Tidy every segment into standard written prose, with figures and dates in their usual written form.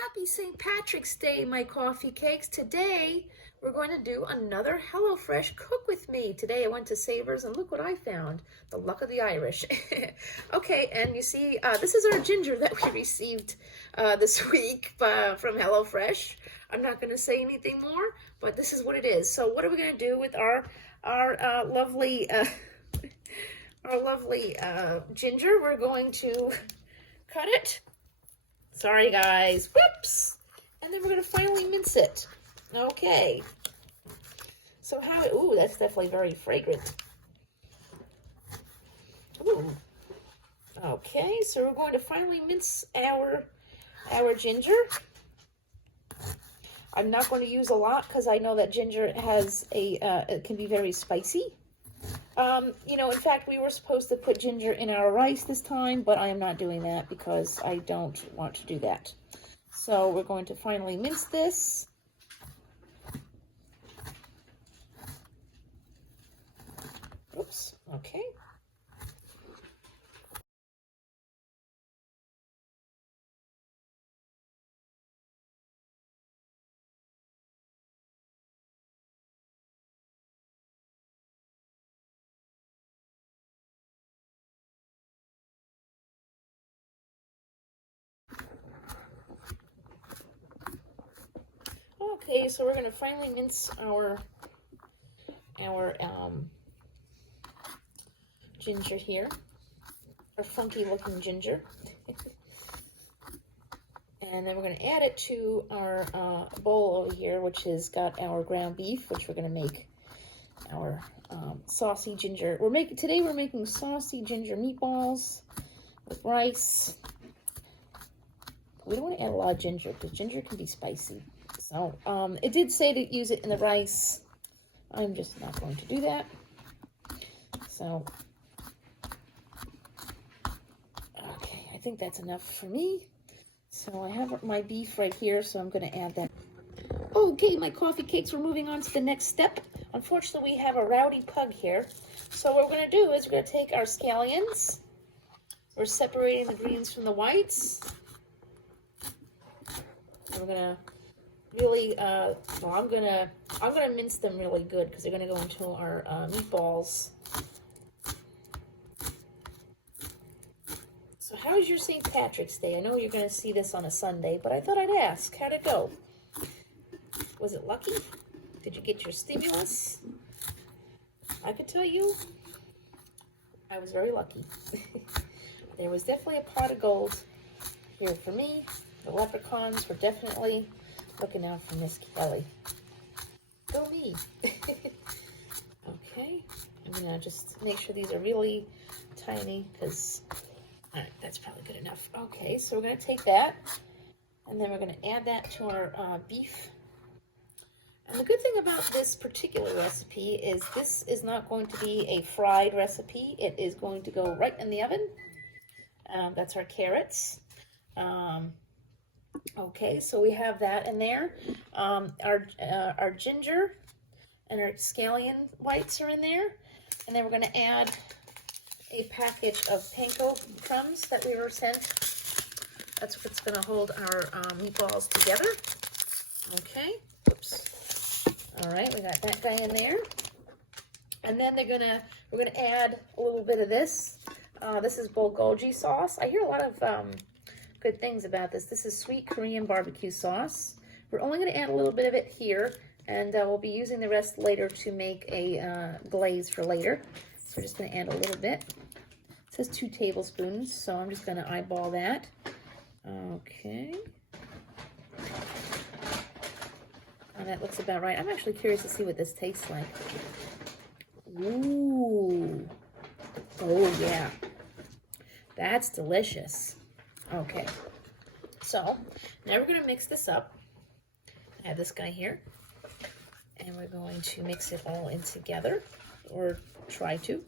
Happy St. Patrick's Day, my coffee cakes. Today, we're going to do another HelloFresh Cook With Me. Today, I went to Savers and look what I found. The luck of the Irish. Okay, and you see, this is our ginger that we received this week from HelloFresh. I'm not going to say anything more, but this is what it is. So what are we going to do with our lovely ginger? We're going to cut it. Sorry, guys. Whoops! And then we're going to finally mince it. Okay. So how... Ooh, that's definitely very fragrant. Ooh. Okay, so we're going to finally mince our ginger. I'm not going to use a lot because I know that ginger has it can be very spicy. You know, in fact, we were supposed to put ginger in our rice this time, but I am not doing that because I don't want to do that. So we're going to finally mince this. Oops, okay. Okay, so we're going to finally mince our ginger here, our funky looking ginger. And then we're going to add it to our bowl over here, which has got our ground beef, which we're going to make our saucy ginger. Today we're making saucy ginger meatballs with rice. We don't want to add a lot of ginger because ginger can be spicy. So it did say to use it in the rice. I'm just not going to do that. So, okay, I think that's enough for me. So I have my beef right here, so I'm going to add that. Okay, my coffee cakes, we're moving on to the next step. Unfortunately, we have a rowdy pug here. So what we're going to do is we're going to take our scallions. We're separating the greens from the whites. And we're going to really, well, I'm gonna mince them really good because they're gonna go into our meatballs. So how is your St. Patrick's Day? I know you're gonna see this on a Sunday, but I thought I'd ask, how'd it go? Was it lucky? Did you get your stimulus? I could tell you, I was very lucky. There was definitely a pot of gold here for me. The leprechauns were definitely looking out for Miss Kelly. Go me. Okay, I'm gonna just make sure these are really tiny because, all right, that's probably good enough. Okay, so we're gonna take that and then we're gonna add that to our beef. And the good thing about this particular recipe is this is not going to be a fried recipe. It is going to go right in the oven. That's our carrots. Okay, so we have that in there. Our ginger and our scallion whites are in there. And then we're going to add a package of panko crumbs that we were sent. That's what's going to hold our meatballs together. Okay, oops. All right, we got that guy in there. And then we're going to add a little bit of this. This is bulgogi sauce. I hear a lot of good things about this. This is sweet Korean barbecue sauce. We're only going to add a little bit of it here, and we'll be using the rest later to make a glaze for later. So we're just going to add a little bit. It says 2 tablespoons, so I'm just going to eyeball that. Okay. Oh, that looks about right. I'm actually curious to see what this tastes like. Ooh. Oh, yeah. That's delicious. Okay, so now we're going to mix this up. I have this guy here, and we're going to mix it all in together, or try to.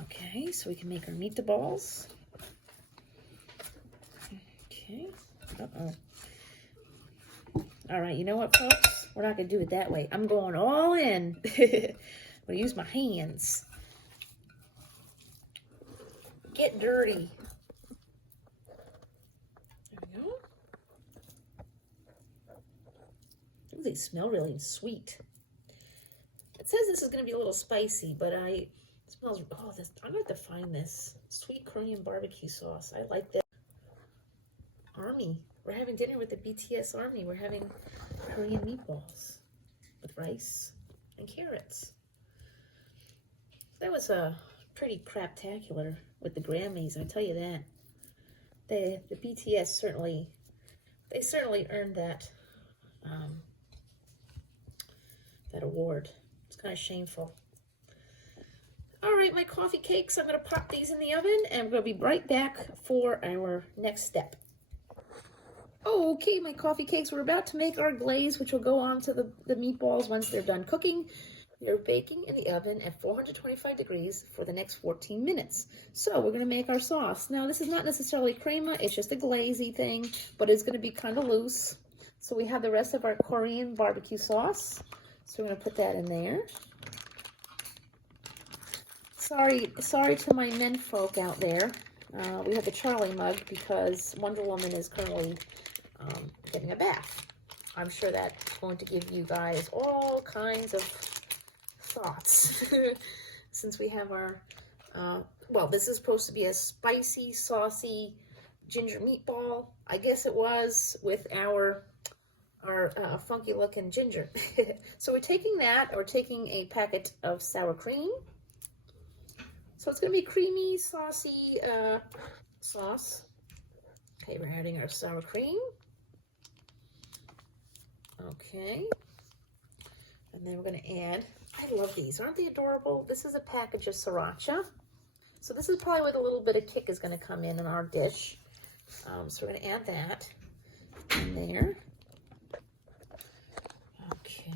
Okay, so we can make our meatballs. Okay, uh-oh. All right, you know what, folks? We're not going to do it that way. I'm going all in. I'm going to use my hands. Get dirty. There we go. they smell really sweet. It says this is going to be a little spicy, but it smells, oh, this, I'm going to have to find this. Sweet Korean barbecue sauce. I like this. Army. We're having dinner with the BTS Army. We're having Korean meatballs with rice and carrots. That was pretty craptacular with the Grammys, I tell you that. The BTS certainly earned that that award. It's kind of shameful. All right, my coffee cakes, I'm going to pop these in the oven, and we're going to be right back for our next step. Okay, my coffee cakes, we're about to make our glaze, which will go on to the meatballs once they're done cooking. They're baking in the oven at 425 degrees for the next 14 minutes. So we're going to make our sauce. Now, this is not necessarily crema, it's just a glazy thing, but it's going to be kind of loose. So we have the rest of our Korean barbecue sauce. So we're going to put that in there. Sorry to my men folk out there. We have the Charlie mug because Wonder Woman is currently getting a bath. I'm sure that's going to give you guys all kinds of thoughts. Since we have our, well, this is supposed to be a spicy, saucy ginger meatball. I guess it was with our funky looking ginger. So we're taking that, or taking a packet of sour cream. So it's going to be creamy, saucy sauce. Okay, we're adding our sour cream. Okay. And then we're going to add, I love these. Aren't they adorable? This is a package of sriracha. So this is probably where the little bit of kick is going to come in our dish. So we're going to add that in there. Okay.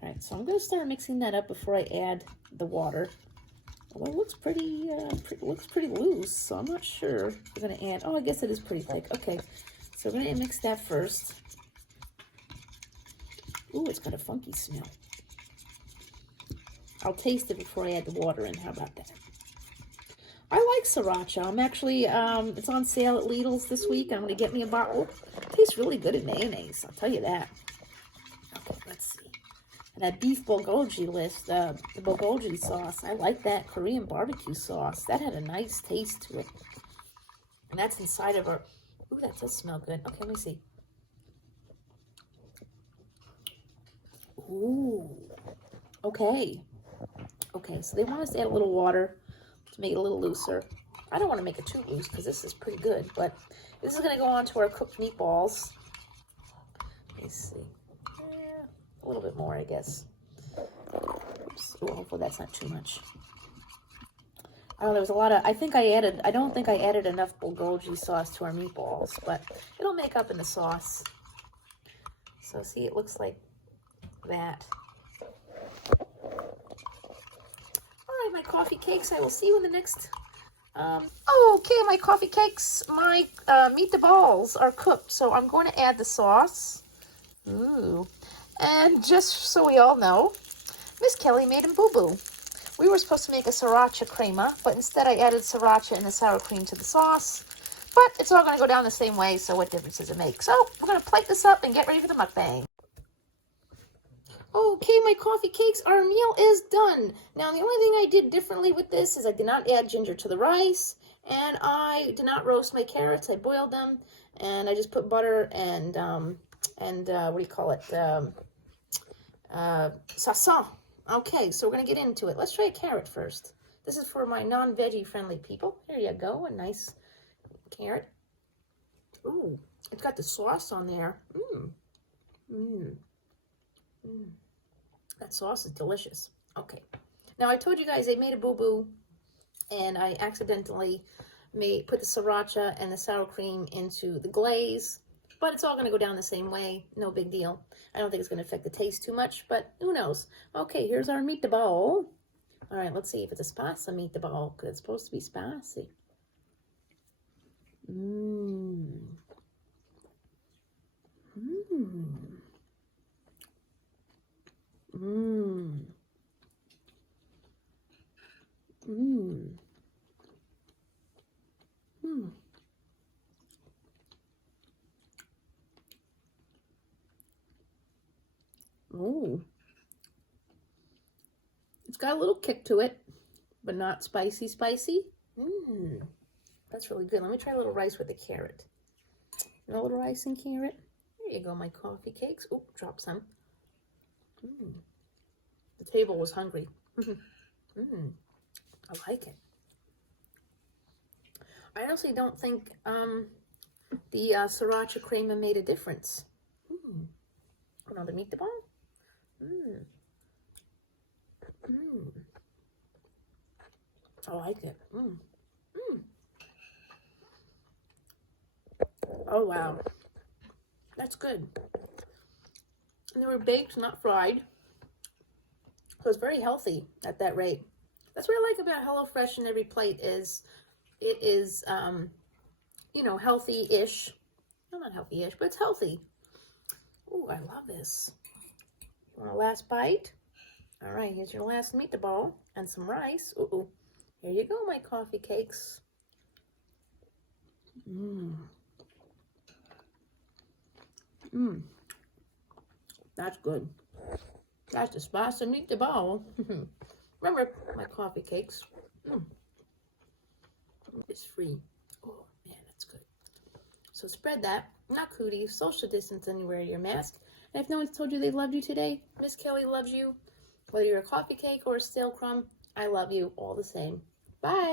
All right, so I'm going to start mixing that up before I add the water. Well, it looks pretty loose, so I'm not sure. We're going to add, oh, I guess it is pretty thick. Okay, so we're going to mix that first. Ooh, it's got a funky smell. I'll taste it before I add the water in. How about that? I like sriracha. I'm actually, it's on sale at Lidl's this week. I'm going to get me a bottle. It tastes really good in mayonnaise, I'll tell you that. Okay, let's see. And that beef bulgogi the bulgogi sauce, I like that Korean barbecue sauce. That had a nice taste to it. And that's inside of our, ooh, that does smell good. Okay, let me see. Ooh, okay. Okay, so they want us to add a little water to make it a little looser. I don't want to make it too loose because this is pretty good, but this is going to go on to our cooked meatballs. Let me see. A little bit more, I guess. Oops. Ooh, hopefully that's not too much. Oh, there was a lot of, I don't think I added enough bulgogi sauce to our meatballs, but it'll make up in the sauce. So see, it looks like that. All right, my coffee cakes, I will see you in the next, okay, my coffee cakes, my meatballs are cooked, so I'm going to add the sauce. Ooh. And just so we all know, Miss Kelly made a boo-boo. We were supposed to make a sriracha crema, but instead I added sriracha and the sour cream to the sauce. But it's all going to go down the same way, so what difference does it make? So we're going to plate this up and get ready for the mukbang. Okay, my coffee cakes, our meal is done. Now, the only thing I did differently with this is I did not add ginger to the rice, and I did not roast my carrots. I boiled them, and I just put butter and what do you call it? Saucy. Okay, so we're going to get into it. Let's try a carrot first. This is for my non-veggie friendly people. Here you go, a nice carrot. Ooh, it's got the sauce on there. That sauce is delicious. Okay. Now, I told you guys I made a boo-boo, and I accidentally put the sriracha and the sour cream into the glaze. But it's all going to go down the same way. No big deal. I don't think it's going to affect the taste too much, but who knows. Okay, here's our meatball. All right, let's see if it's a spicy meatball, because it's supposed to be spicy. got a little kick to it, but not spicy. Mmm, that's really good. Let me try a little rice with a carrot. A little rice and carrot. There you go, my coffee cakes. Oh, drop some. Mmm. The table was hungry. Mmm. I like it. I honestly don't think the sriracha creamer made a difference. Another meatball. I like it. Oh wow, that's good. And they were baked, not fried, so it's very healthy at that rate. That's what I like about HelloFresh and every plate is it is you know, healthy-ish. Well, not healthy-ish, but it's healthy. Ooh, I love this. Want a last bite? All right, here's your last meatball and some rice. Ooh, here you go, my coffee cakes. That's good. That's the spicy meatball. Remember, my coffee cakes. It's free. Oh, man, that's good. So spread that. Not cooties. Social distance and you wear your mask. And if no one's told you they loved you today, Miss Kelly loves you. Whether you're a coffee cake or a stale crumb, I love you all the same. Bye.